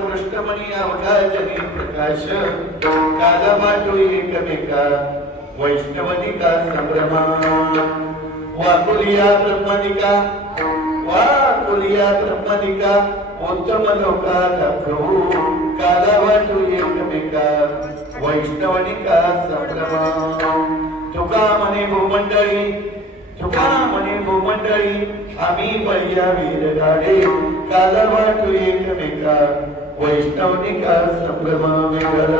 कृष्णमणी अवघा जनी प्रकाश काला वाटू एकमेका वैष्णवनिका संभ्रमा वाकुलिया ब्रह्मनिका उत्तम लोकात प्रभू काला वाटू एकमेका वैष्णवनिका संभ्रमा तुका म्हणे भूमंडळी आम्ही बळ्या वीर गाडे काला वाटू एकमेका वैष्णवनिका संभ्रमा विठ्ठल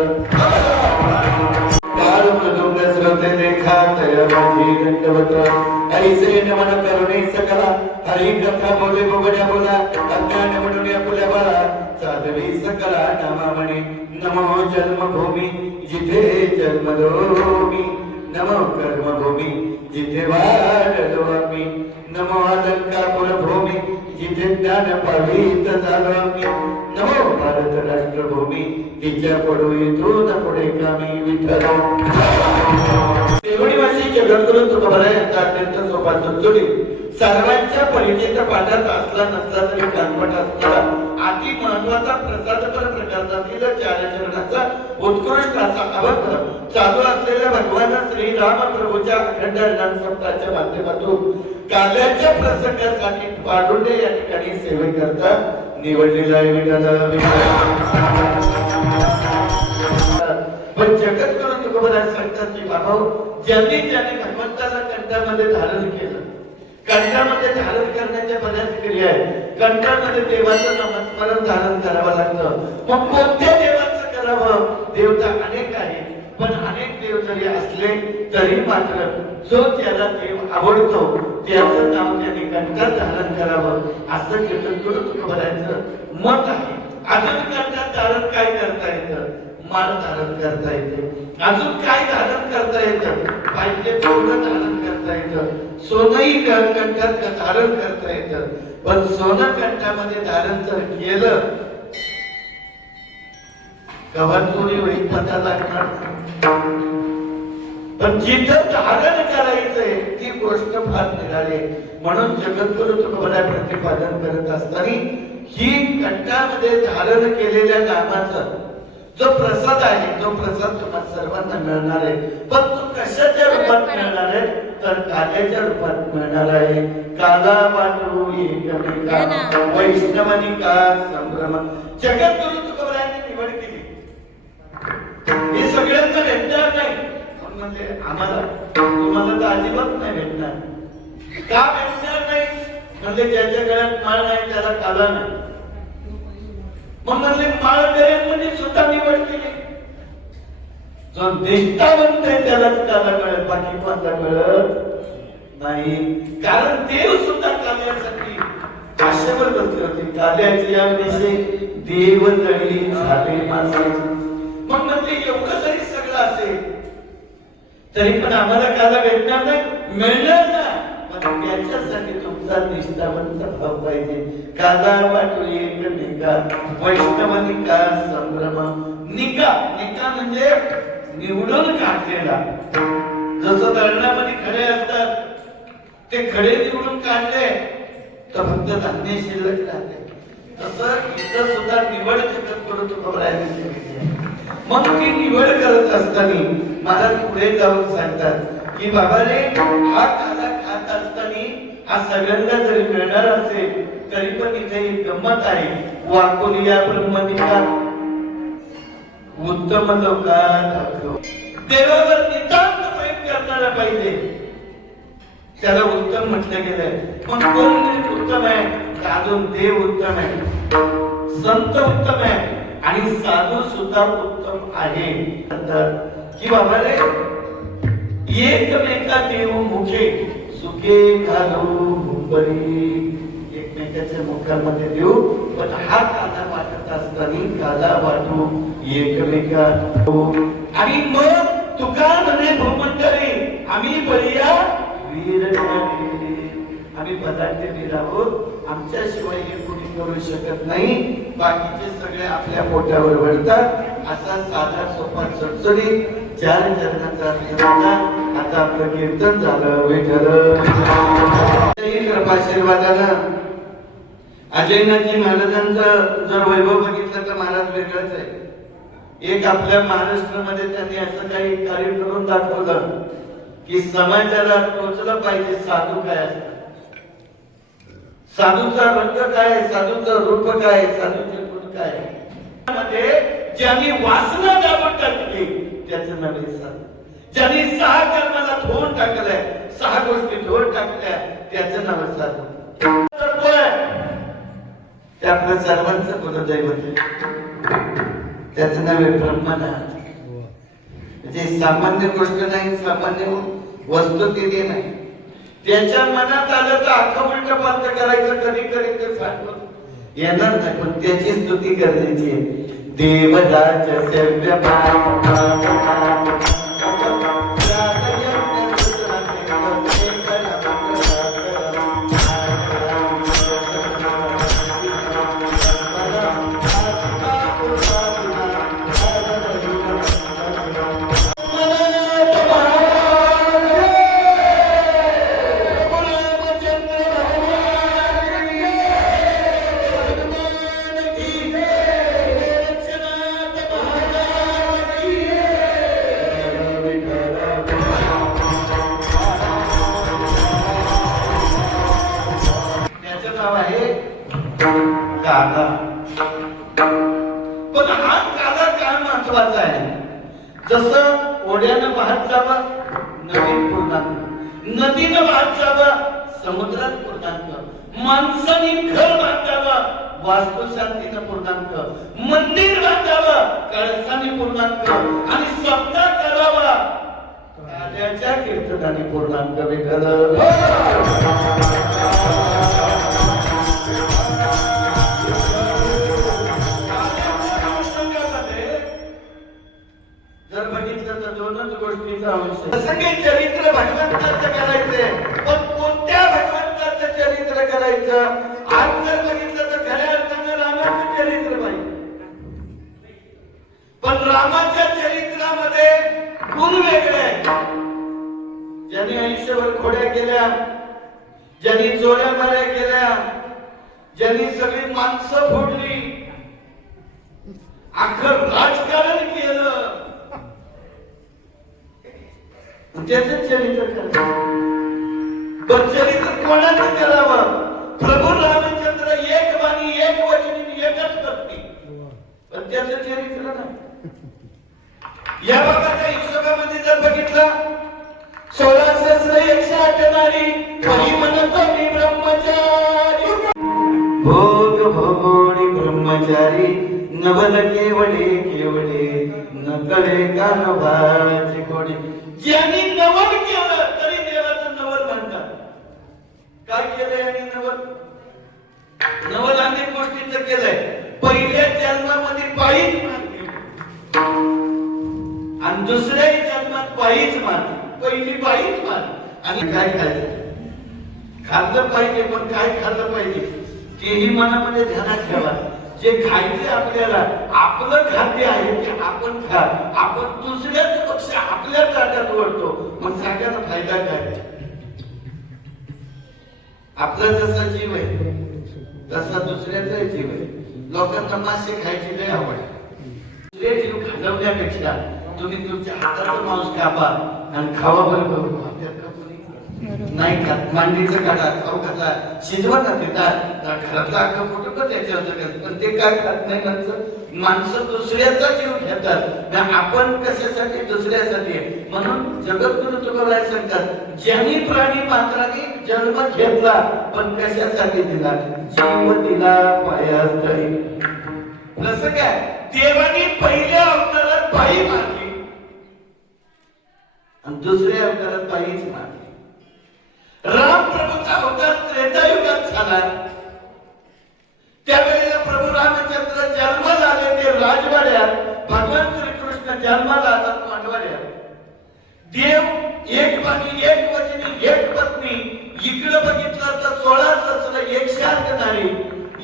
काल मृदुंग श्रोते देखा तया माझी दंडवत ऐसे नमन करुणे सकला हरी कथा बोले बोबड्या बोला अज्ञान म्हणून फुल्या बाळा चालवी सकला नामा म्हणे नमो जन्मभूमी जिथे जन्मलोमी नमो कर्मभूमी जिथे वाढलो आम्ही नमो अलंकापुर भूमी जिथे ज्ञान पावित झालो आम्ही नमो भारत राष्ट्रभूमी तिच्या पडू इथून पुढे कामी विठ्ठल देवणी वाची जगद्गुरु तुकोबाराय यांचा अत्यंत सोपा सुटसुटीत सर्वांच्या परिचित पाठात असला नसला तरी कानपट असणारा अति महत्वाचा प्रसादपर प्रकरणातील चारचरणाचा उत्कृष्ट असा अभंग चालू असलेल्या भगवान श्री राम प्रभूच्या अखंड नाम सप्ताहाच्या माध्यमातून काल्याच्या प्रसंगासाठी पाडुंडे या ठिकाणी सेवेकरता निवडलेला आहे विठ्ठल पण जगद्गुरु तुकोबाराय सांगतात की बाबा ज्यांनी भगवंताला कंठामध्ये धारण केलं कंठामध्ये धारण करण्याच्या बऱ्याच क्रिया आहेत कंठामध्ये देवाचं नामस्मरण धारण करावं लागतं मग कोणत्या देवाचं करावं देवता अनेक आहे पण अनेक देव जरी असले तरी मात्र जो ज्याला देव आवडतो त्याचं नाव त्यांनी कंठात धारण करावं असं जगद्गुरु तुकोबारायचं मत आहे अजून कंठात धारण काय करता येतं माळ धारण करता येते अजून काय धारण करता येतं पाहिजे तेवढं धारण करता येतं सोनही कंठात धारण करता येतं पण सोनं कंठामध्ये धारण जर केलं गव्हा चोरी होईल पता लागणार पण जिथं धारण करायचंय ती गोष्ट फार निराळी म्हणून जगद्गुरु तुकोबाराय प्रतिपादन करत असताना ही कंठामध्ये धारण केलेल्या नामाचं जो प्रसाद आहे तो प्रसाद तुम्हाला सर्वांना मिळणार आहे पण तो कशाच्या रूपात मिळणार आहे तर काल्याच्या रूपात मिळणार आहे काला वाटू एकमेका वैष्णवनिका संभ्रम जगद्गुरु तुकोबारायांनी निवड केली हे सगळ्यांना भेटणार नाही म्हणजे आम्हाला तुम्हाला तर अजिबात नाही भेटणार का भेटणार नाही म्हणजे ज्याच्या गळ्यात माळ नाही त्याला काला नाही मग म्हणले माळ करेल म्हणजे सुद्धा निवड केली जो निष्ठावंत आहे त्यालाच काला मिळेल बाकी कोणाला मिळत नाही कारण देव सुद्धा काल्यासाठी आशेवर बसले होते काल्याची या दिवशी देव जळी झाले मासे मग म्हणले एवढं जरी सगळं असेल तरी पण आम्हाला काला भेटणार नाही मिळणार ना पण त्याच्यासाठी तुमचा निष्ठावंत भाव पाहिजे काला वाटू एकमेका वैष्णवनिका संभ्रम निका म्हणजे निवडून काढलेला जसं दळणामध्ये खडे असतात ते खडे निवडून काढले तर फक्त धान्य शिल्लक राहते तसं इथं सुद्धा निवड जगद्गुरु तुकोबारायांनी केली मग ती निवड करत असताना महाराज पुढे जाऊन सांगतात की बाबा रे हा काला खात असताना हा सगळ्यांना जरी मिळणार असेल तरी पण इथे एक गंमत आहे वाकुलिया ब्रह्मनिका उत्तम लोकात देवावर नितांत प्रेम करणारा पाहिजे त्याला उत्तम म्हटलं गेलंय पण कोण उत्तम आहे अजून देव उत्तम आहे संत उत्तम आहे आणि साधू सुद्धा उत्तम आहे की बाबा रे एकमेका देव मुखे सुखे घालू बरी एकमेकाच्या मुखामध्ये देऊ पण हा काला वाटत असताना काला वाटू एकमेका आणि मग तुका म्हणे भूमंडळी आम्ही बळीया वीर आम्ही पदार्थ वीर आहोत, आमच्याशिवाय हे कुणी करू शकत नाही, बाकीचे सगळे आपल्या पोटावर वळतात. असा साधा सोपा सडसडीत 4 चरणाचा अर्थ झाला. आता आपलं कीर्तन झालं. विठ्ठल कृपाशीर्वादानं अजयनाथजी महाराजांचं जर वैभव बघितलं तर महाराज वेगळंच आहे. एक आपल्या महाराष्ट्रामध्ये त्यांनी असं काही कार्य करून दाखवलं की समाजाला टोचलं पाहिजे साधू काय असतात, साधूचा रंग काय, साधूचं रूप काय, साधूचे गुण काय. ज्यांनी वासना दाबून टाकली त्याचं नाव आहे साधू. ज्यांनी 6 कर्माला धुवून टाकलंय, 6 गोष्टी धुवून टाकल्या त्याचं नाव आहे साधू. ते आपल्या सर्वांचं कुलदैवत आहे, त्याचं नाव आहे ब्रह्मनाथ. म्हणजे सामान्य गोष्ट नाही, सामान्य वस्तू ती नाही. त्याच्या मनात आलं तर अख्खं उलट पालट करायचं, कधी कधी ते सांगत येणार नाही, पण त्याची स्तुती करायची. देवराज सेव्य काला. पण हा काला काय महत्वाचा आहे. जसं ओढ्यानं वाहत जावं नदीत पूर्णांक, नदीनं वाहत जावं समुद्रात पूर्णांक, माणसाने घर बांधावं वास्तुशांतीनं पूर्णांक, मंदिर बांधावं कळसाने पूर्णांक, आणि सप्ताह करावा काल्याच्या कीर्तनाने पूर्णांक. विठ्ठल जर बघितलं तर 2च गोष्टीचा अंश. सगळे चरित्र भगवंताचं करायचंय, पण कोणत्या भगवंताचं चरित्र करायचं. आज जर बघितलं तर खऱ्या अर्थानं रामाचं चरित्र पाहिजे, पण रामाच्या चरित्रामध्ये गुण वेगळे. ज्यांनी आयुष्यभर खोड्या केल्या, ज्यांनी चोऱ्या माऱ्या केल्या, ज्यांनी सगळी माणसं फोडली, अख्खं राजकारण केलं, त्याचं चरित्र करावं. पण चरित्र कोणाचं करावं. प्रभू रामचंद्र एक वाणी, एक वचनी, एकच भक्ती, पण त्याचं चरित्र नाही. या भागाच्या हिशोबामध्ये जर बघितलं 16,108 नारी परी म्हणतो मी ब्रह्मचारी, भोग भोगोडी ब्रह्मचारी, नवल केवळे केवळे न कळे कानोबाची कोडी. ज्यांनी नवल केलं तरी देवाचं नवल म्हणतात. काय केलंय आणि नवल? नवल अनेक गोष्टीचं केलंय. पहिल्या जन्मामध्ये पायीच मारली आणि दुसऱ्या जन्मात पायीच मारली. पहिली पायीच मारली. आणि काय खायचं? खाल्लं पाहिजे, पण काय खाल्लं पाहिजे तेही मनामध्ये ध्यानात ठेवा. जे खायचे आपल्याला, आपलं खाद्य आहे ते आपण खा. आपण दुसऱ्याच पक्ष आपल्या ताटात ओढतो, मग सांगा ना फायदा काय. आपला जसा जीव आहे तसा दुसऱ्याचा जीव आहे. लोकांना मासे खायची लय आवड. दुसरे जीव घालवण्यापेक्षा तुम्ही तुमच्या हाताचं मांस कापा आणि खावा. बरोबर नाही खात, मांडीचं काढा, खाऊ घातला, शिजवा ना देतात घरातला अख्खा फोटो पण त्याच्यावर. पण ते काय खात नाही माणसं दुसऱ्याचा जीव घेतात. आपण कशासाठी? दुसऱ्यासाठी. म्हणून जगद्गुरु तुकोबाराय सांगतात, ज्यांनी प्राणी मात्राने जन्म घेतला पण कशासाठी दिला? जीव दिला पायास. कसं काय? देवानी पहिल्या अवतारात बाई मारली आणि दुसऱ्या अवतारात बाईच मारली. राम प्रभूचा अवतार त्रेतायुगात झाला. त्यावेळेला प्रभू रामचंद्र जन्म कृष्ण जन्माला आला मांडवाड्या. देव एक बाणी एक वचनी एक पत्नी, इकडे बघितलं तर 16 सहस्र 108 नारी.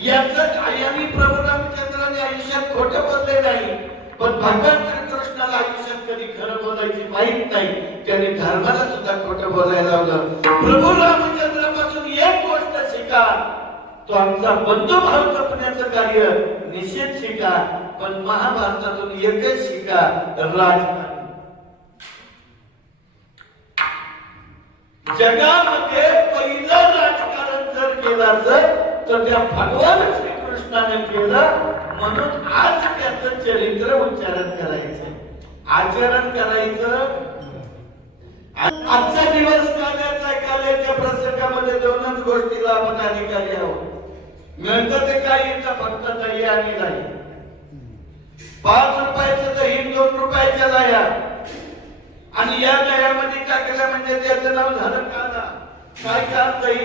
याचं कायमी प्रभू रामचंद्राने आयुष्यात खोटं बोलले नाही, पण भगवान श्रीकृष्णाला आयुष्यात कधी खरं बोलायची माहित नाही, त्याने धर्माला सुद्धा खोटं बोलायला लावलं. प्रभू रामचंद्रापासून एक गोष्ट शिका, तो आमचा बंधुभाव जपण्याचं कार्य निश्चित शिका, पण महाभारतातून एकच शिका, राजकारण. जगामध्ये पहिलं राजकारण जर केलं तर त्या भगवान श्रीकृष्णाने केलं. म्हणून आज त्याचं चरित्र उच्चारण करायचं, आचरण करायचं. आजचा दिवस काल्याच्या प्रसंगामध्ये दोनच गोष्टीला आपण अधिकारी आहोत. मिळतं ते काय येतं, फक्त दही आणि दही. 5 रुपयाचं दही 2 रुपयाच्या दह्या, आणि या दह्यामध्ये टाकलं म्हणजे त्याचं नाव झालं काला. काय काम दही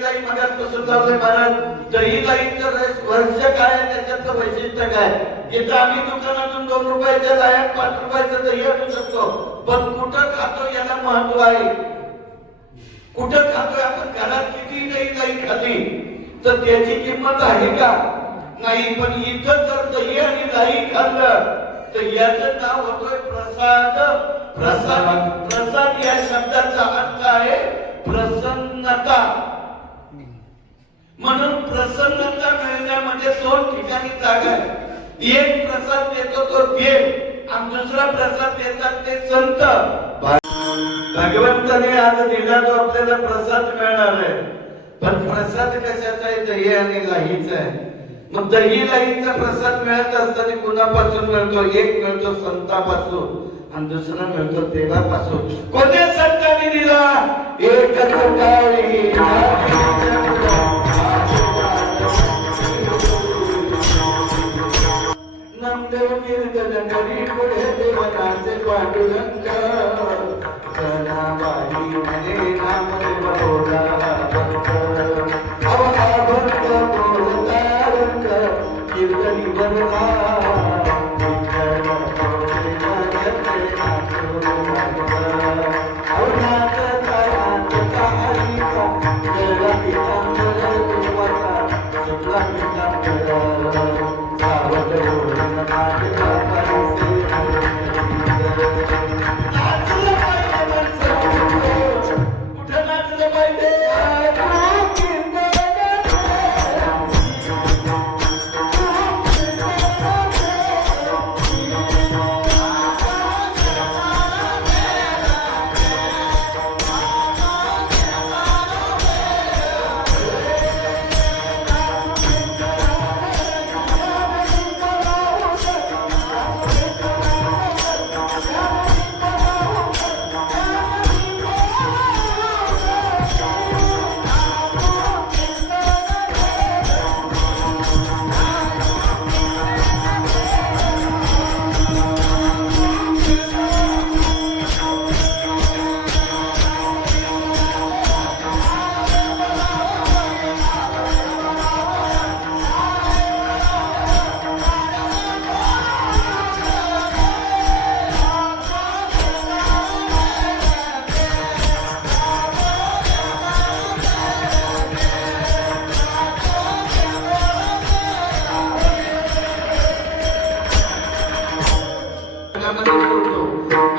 दही मगापासून चाललंय महाराज. दही दहीचं वर्ष काय, त्याच्यातलं वैशिष्ट्य काय. इथं आम्ही दुकानातून 2 रुपयाच्या दह्या 5 रुपयाचं दही आणू शकतो, पण कुठं खातो याला महत्व आहे. कुठं खातोय आपण, घरात किती दही खाली तर त्याची किंमत आहे का, नाही. पण इथं जर दही आणि दही खाल्लं तर याचं नाव होतोय प्रसाद. प्रसाद या शब्दाचा अर्थ आहे प्रसन्नता. म्हणून प्रसन्नता मिळण्यामध्ये 2 ठिकाणी जागा आहे. एक प्रसाद देतो तो देव, आणि दुसरा प्रसाद देतात ते संत. भगवंताने आज दिला तो आपल्याला प्रसाद मिळणार आहे, पण प्रसाद कशाचा आहे, दही आणि लाहीचा आहे. मग दही लाहीचा प्रसाद मिळत असताना कुणापासून मिळतो, एक मिळतो संतापासून आणि दुसरा मिळतो देवापासून. कोणत्या संतांनी दिला, एकच काळी नामदेव कीर्तन करी पुढे देवनाचे पांडुरंग. सणावारी म्हणे नामदेव बोला भक्त, अवघा भक्त बोलता रंग कीर्तनी बनला.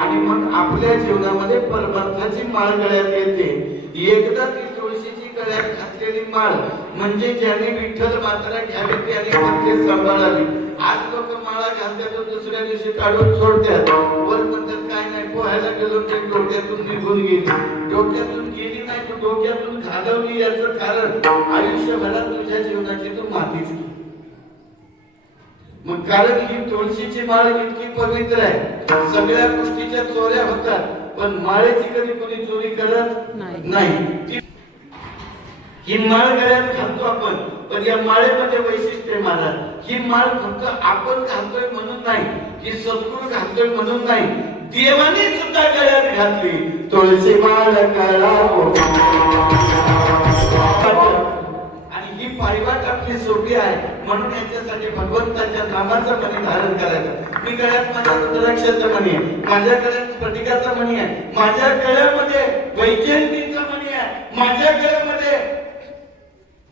आणि मग आपल्या जीवनामध्ये परमार्थाची माळ गळ्यात येते. एकदा ती तुळशीची गळ्यात घातलेली माळ म्हणजे ज्याने विठ्ठल मात्रा घ्यावी त्याने पत्ते सांभाळावी. आज लोक माळा घालतात, दुसऱ्या दिवशी काढून सोडतात. वर म्हणतात काय नाही, पोहायला गेलो ते डोक्यातून निघून गेली. डोक्यातून गेली नाही, तू डोक्यातून घालवली. याचं कारण आयुष्यभरात तुझ्या जीवनाची तू मातीच घे. मग कारण ही तुळशीची माळ इतकी पवित्र आहे, सगळ्या गोष्टीच्या चोऱ्या होतात पण माळेची कधी कोणी चोरी करत नाही. ही माळ गळ्यात घालतो आपण, पण या माळेमध्ये वैशिष्ट्य महाराज, ही माळ फक्त आपण घालतोय म्हणून नाही, ही सद्गुरू घालतोय म्हणून नाही, देवाने सुद्धा गळ्यात घातली. तुळशी माळ गळावो आणि ही पायवाट आपली सोपी आहे. म्हणून याच्यासाठी भगवंताच्या नामाचं मणी धारण करायचं. मी गळ्यात माझ्या रुद्राक्षाचं मणी आहे, माझ्या गळ्यात स्फटिकाचं मणी आहे, माझ्या गळ्यामध्ये वैजयंतीचं मणी आहे, माझ्या गळ्यामध्ये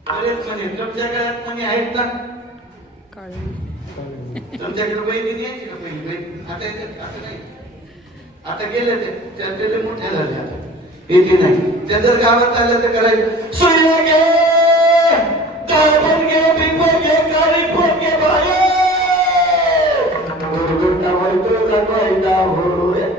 बरेच मणी. तुमच्या गळ्यात मणी आहेत ना? तुमच्याकडे बहिणी यायची का? पहिली आता नाही, आता गेले ते मोठ्या झाल्या, येते नाही. त्या जर गावात आलं तर करायचं सुया गे दाबन गे बिंब गे काळी फोन गे बाय गुरुगुंडा वैतो लगवायला हो रे.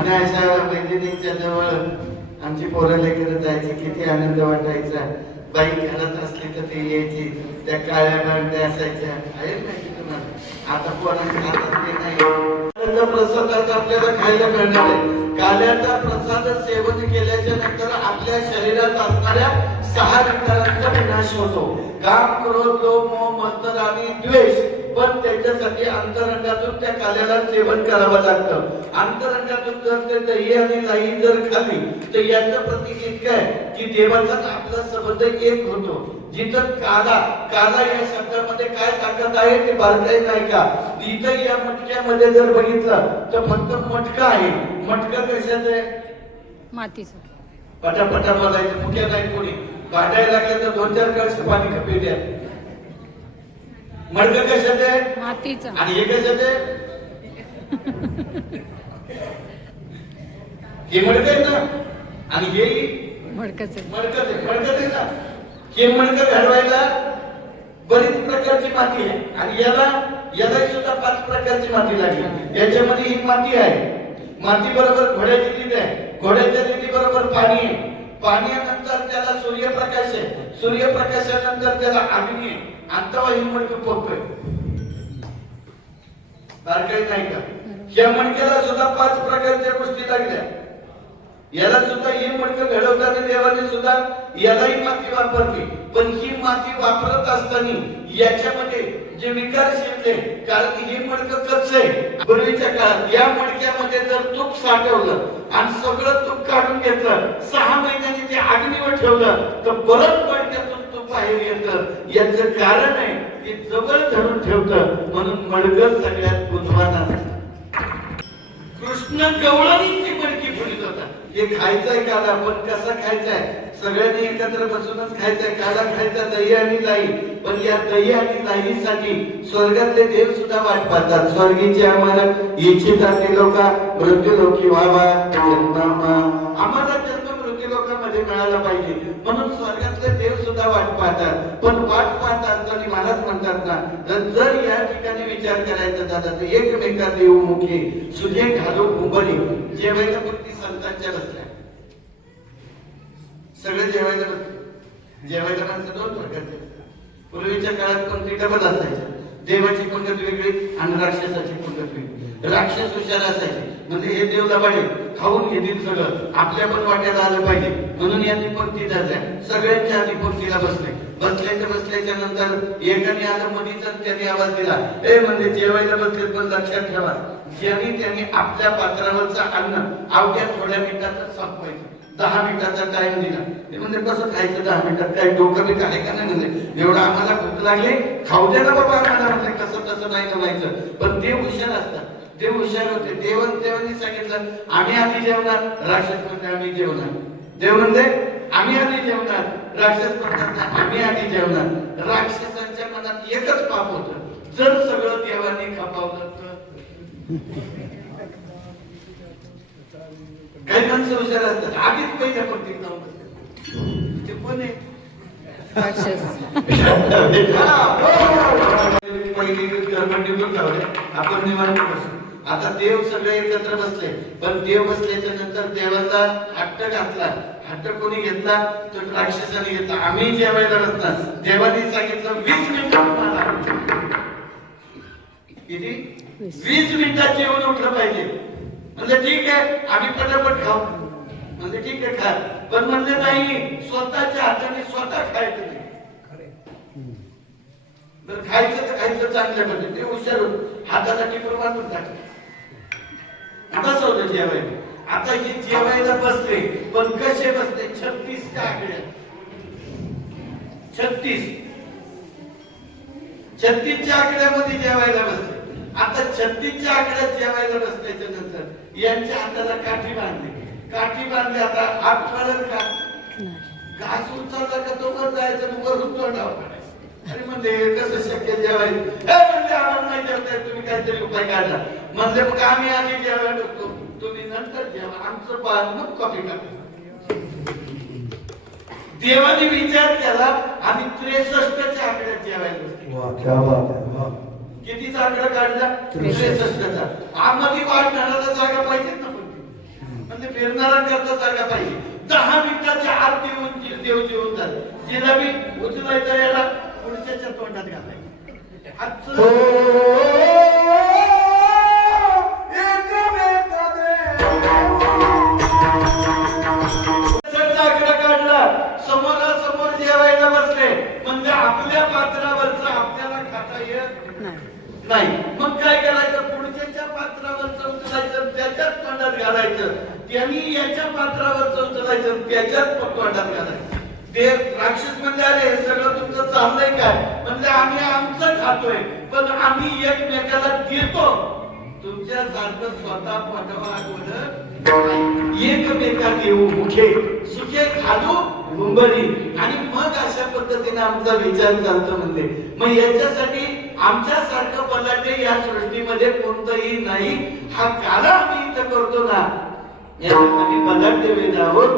आणि अशा वैद्यनाथच्या जवळ आमची पोरं लेकरं जायची, किती आनंद वाटायचा. बाई घरात असली तर ती यायची, त्या काळ्या बांगड्या असायच्या, आहे माहिती तुम्हाला. आता पोरांच्या हातात ते नाही. प्रसादात आपल्याला खायला मिळणार आहे. काल्याचा प्रसाद सेवन केल्याच्या नंतर आपल्या शरीरात असणाऱ्या 6 विकारांचा विनाश होतो. काम, क्रोध, लोभ, मोह, मत्सर आणि द्वेष. पण त्याच्यासाठी अंतरंगातून त्या काल्याला सेवन करावं लागतं. अंतरंगातून जर ते दही आणि लाई जर खाली तर याचं प्रतीक इतकं आहे की देवाचा आपला संबंध एक होतो. जिथं काला या शब्दामध्ये काय ताकद आहे ते बारकाई नाही का? इथं या मटक्यामध्ये जर बघितलं तर फक्त मटका आहे. मटका कशाचं आहे? मातीचं. पटापटा बोलायचं, मुख्य नाही कोणी. भांडायला लागलं तर 2-4 कळस पाणी कपी द्या. मडकं कशाचं आहे? मातीचं. आणि हे कशाचं आहे? हे मडकं आहे ना, आणि हे मडकंच आहे ना. हे मडकं घडवायला बरीच प्रकारची माती आहे, आणि याला सुद्धा 5 प्रकारची माती लागली. याच्यामध्ये ही माती आहे. माती बरोबर घोड्याची लीद आहे, घोड्याच्या लिदी बरोबर पाणी आहे, पाण्यानंतर त्याला सूर्यप्रकाश आहे, सूर्यप्रकाशानंतर त्याला अग्नी आहे, आणि तेव्हा ही मडकं पोकतोय. बारकाई नाही का? या मडक्याला सुद्धा 5 प्रकारच्या गोष्टी लागल्या. याला सुद्धा ही मडकं घडवताना देवाने सुद्धा यालाही माती वापरली. पण ही माती वापरत असताना याच्यामध्ये जे विकार शिरले, कारण ही मडकं कच्च आहे. पूर्वीच्या काळात या मडक्यामध्ये जर तूप साठवलं आणि सगळं तूप काढून घेतलं, 6 महिन्यांनी ते अग्नीवर ठेवलं तर परत मडक्यातून तूप बाहेर येतं. याचं कारण आहे की जवळ धरून ठेवतं, म्हणून मडकं सगळ्यात बुधवान असतं. कृष्ण गवळणी ती मडकी फुलीत होता. हे खायचंय काला, पण कसा खायचाय? सगळ्यांनी एकत्र बसूनच खायचंय. काला खायचा, दही आणि लाई. पण या दही आणि लाईसाठी स्वर्गातले देव सुद्धा वाट पाहतात. स्वर्गीचे आम्हाला इच्छिता ते लोका मृत्यू लोकी व्हावा जन्म. आम्हाला जन्म मृत्यू लोकांमध्ये मिळाला पाहिजे, म्हणून स्वर्गातले देव सुद्धा वाट पाहतात. पण वाट पाहत असताना महाराज म्हणतात ना, जर या ठिकाणी विचार करायचा झाला तर एकमेका देवमुखी सुजे घालू उंबरी. जेवायला फक्त संतांच्या बसल्या, सगळे जेवायला बसले. जेवायला माणसं 2 प्रकारचे. पूर्वीच्या काळात कोणती डबल असायची, देवाची पंगत वेगळी आणि राक्षसाची पंगत वेगळी. राक्षस हुशार असायचे, म्हणजे हे देव लबाडे खाऊन घेतील सगळं, आपल्या पण वाट्याला आलं पाहिजे, म्हणून यांनी पंक्ती धरल्या. सगळ्यांच्या आधी पंक्तीला बसले. बसल्याच्या नंतर एकाने आलं मधीच, त्यांनी आवाज दिला, ए म्हणजे जेवायला बसले, पण लक्षात ठेवा, ज्यांनी त्यांनी आपल्या पात्रावरचं अन्न अवघ्या थोड्या मिनिटातच संपवायचं. 10 मिनिटाचा टाइम दिला. ते म्हणजे कसं खायचं 10 मिनिटात? काही डोकं बी काय का नाही? म्हणजे एवढं आम्हाला भूक लागली, खाऊ द्या ना बाबा आम्हाला. म्हणजे कसं तसं नाही जमायचं. पण ते हुशार असतात, ते हुशार होते. देवांनी सांगितलं आम्ही आधी जेवणार, राक्षस म्हणते आम्ही जेवणार. देव म्हणते आम्ही आधी जेवणार, राक्षस म्हणतात आम्ही आधी जेवणार. राक्षसांच्या मनात एकच पाप होतं, जर सगळं देवांनी खपावलं तर. काही माणसं हुशार असतात, आधीच पहिल्या पंक्तीत जाऊन बसतात. ते कोण आहे? राक्षस. पहिली निघून ठेवले आपण निवांत बसू. आता देव सगळे एकत्र बसले, पण देव बसल्याच्या नंतर देवाचा हट्ट घातला. हट्ट कोणी घेतला तर राक्षसाने घेतला. आम्ही जेवायला बसणार, देवाने सांगितलं 20 मिनिटात किती 20 मिनिटात जेवण उठलं पाहिजे. म्हणजे ठीक आहे आम्ही पटापट खाऊ, म्हणजे ठीक आहे खा, पण म्हणजे नाही स्वतःच्या हाताने स्वतः खायचं नाही. तर खायचं तर खायचं चांगल्या पद्धतीने हुशार हातासाठी प्रमाण टाकलं. कसं होतं जेवायला. आता हे जेवायला बसले, पण कसे बसले 36 च्या आकड्यात. 36 च्या आकड्यामध्ये जेवायला बसले. आता 36 च्या आकड्यात जेवायला बसल्याच्या नंतर यांच्या हाताला काठी बांधली. काठी बांधली. आता हात पडल का घास उचलला का तो वर जायचं आणि वरून तोंडावर पडायचं. अरे म्हणले कसं शक्य जेवायला. म्हणजे आम्हाला नाही जेवताय, तुम्ही काहीतरी उपाय काढला. म्हणले मग आम्ही आधी जेवायला बसतो, तुम्ही नंतर जेवा, आमचं पान मग कॉफी करा. देवाने विचार केला आम्ही 63 च्या आकड्यात जेवायला बसतो. कितीचा आकडा काढला 63 चा. आमध्ये वाढणाऱ्याला जागा पाहिजे ना, पण म्हणजे फिरणारा करता जागा पाहिजे. 10 मिनिटाच्या आत देव जेवून झाले. जिलाबी उचलायचा याला पुढच्याच्या तोंडात घालायचं. आकडा काढला, समोरासमोर जेवायला बसले, म्हणजे आपल्या पात्रावरचं आपल्याला खाता येत नाही. मग काय करायचं, पुढच्या पात्रावरचं उचलायचं त्याच्यात तोंडात घालायचं. त्यांनी याच्या पात्रावरचं उचलायचं त्याच्यात तोंडात घालायचं. ते राक्षस म्हणजे अरे सगळं तुमचं चाललंय काय. म्हणजे आम्ही आमचं खातोय, पण आम्ही एकमेकाला देतो. तुमच्या सारखं स्वतः पाठवा एकमेका देऊ मुखे सुखे घालू मुंबरी. आणि मग अशा पद्धतीने आमचा विचार चालतो. म्हणजे मग याच्यासाठी आमच्या सारखं बलाढ्य या सृष्टीमध्ये कोणतंही नाही. हा काला आम्ही इथं करतो ना, यासाठी बलाढ्य वेद आहोत.